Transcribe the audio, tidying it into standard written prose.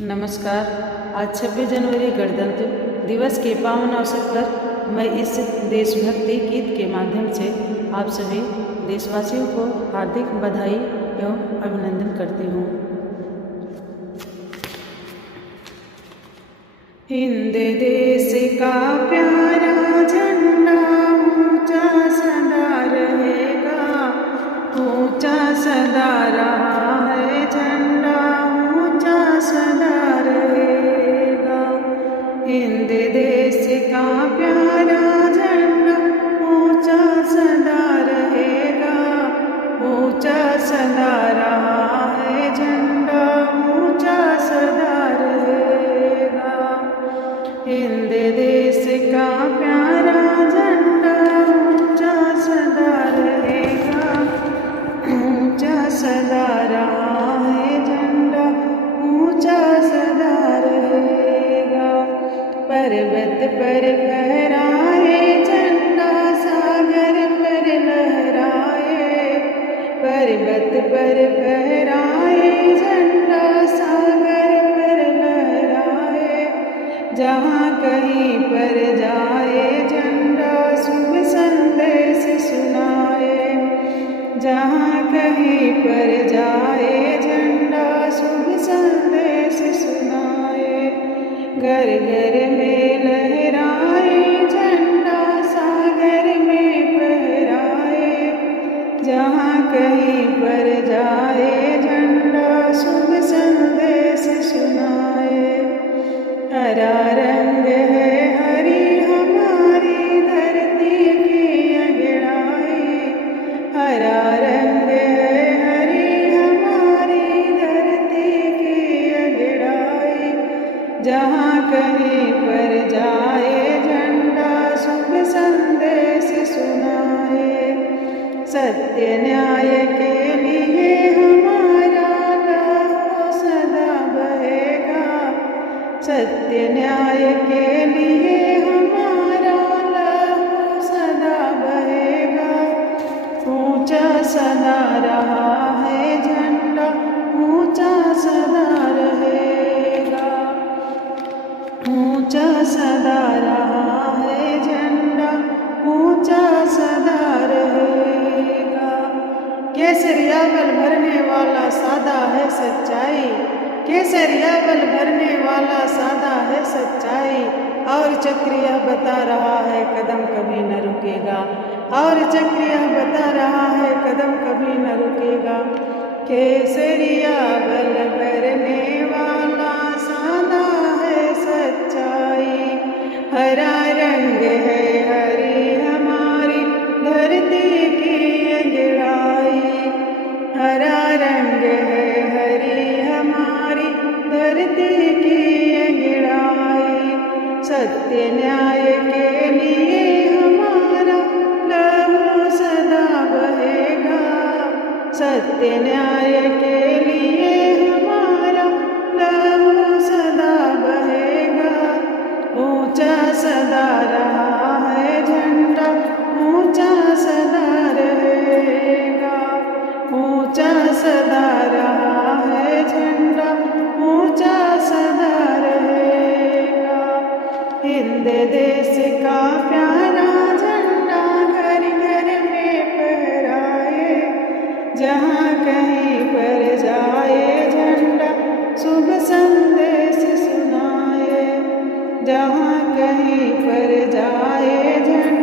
नमस्कार। आज 26 जनवरी गणतंत्र दिवस के पावन अवसर पर मैं इस देशभक्ति गीत के माध्यम से आप सभी देशवासियों को हार्दिक बधाई एवं अभिनंदन करती हूँ। हिंद देश का प्यारा झंडा ऊंचा सदा रहेगा, ऊंचा सदा रहा है झंडा ऊंचा सदा रहेगा। हिंद देश का प्यारा झंडा ऊंचा सदा रहेगा, ऊंचा सदा रहा है झंडा ऊंचा सदा रहेगा। हिंद देश का प्यारा झंडा ऊंचा सदा रहेगा, ऊंचा सदा रहा है झंडा ऊंचा सदा रहेगा। पर्वत पर फहराए झंडा सागर पर लहराए, पर्वत पर फहराए झंडा सागर पर लहराए। जहाँ कहीं पर जाए झंडा शुभ संदेश सुनाए, जहाँ कहीं पर जाए झंडा शुभ संदेश सुनाए। घर घर में लहराए झंडा सागर में फहराए, जहाँ कहीं पर जाए झंडा शुभ संदेश सुनाए। हरा रंग है हरी हमारी धरती की अंगड़ाई, हरा रंग है हरी हमारी धरती की अंगड़ाई। जहाँ कहीं पर जाए झंडा शुभ संदेश सुनाए। सत्य न्याय के लिए हमारा लहू सदा बहेगा, सत्य न्याय के लिए हमारा लहू सदा बहेगा। ऊंचा सदा रहा है झंडा ऊंचा सदा रहेगा, ऊंचा सदा रहा है झंडा ऊंचा सदा रहेगा। केसरिया बल भरने वाला सादा है सच्चाई, केसरिया बल भरने वाला सादा है सच्चाई। और चक्रिया बता रहा है कदम कभी न रुकेगा, और चक्रिया बता रहा है कदम कभी न रुकेगा। केसरिया बल भरने वाला सादा है सच्चाई, हरा रंग है हरी हमारी धरती की अंगड़ाई, हरा रंग है हरी हमारी धरती की अंगड़ाई। सत्य न्याय के लिए हमारा लहू सदा बहेगा, सत्य न्याय के लिए हमारा लहू सदा बहेगा। ऊंचा सदा रहा है झंडा ऊंचा सदा रहेगा, ऊंचा सदा रहा है झंडा ऊंचा सदा रहेगा। हिंद देश का प्यारा झंडा घर घर में फहराए, जहाँ कहीं पर जाए झंडा शुभ संदेश सुनाए, जहाँ कहीं पर जाए झंडा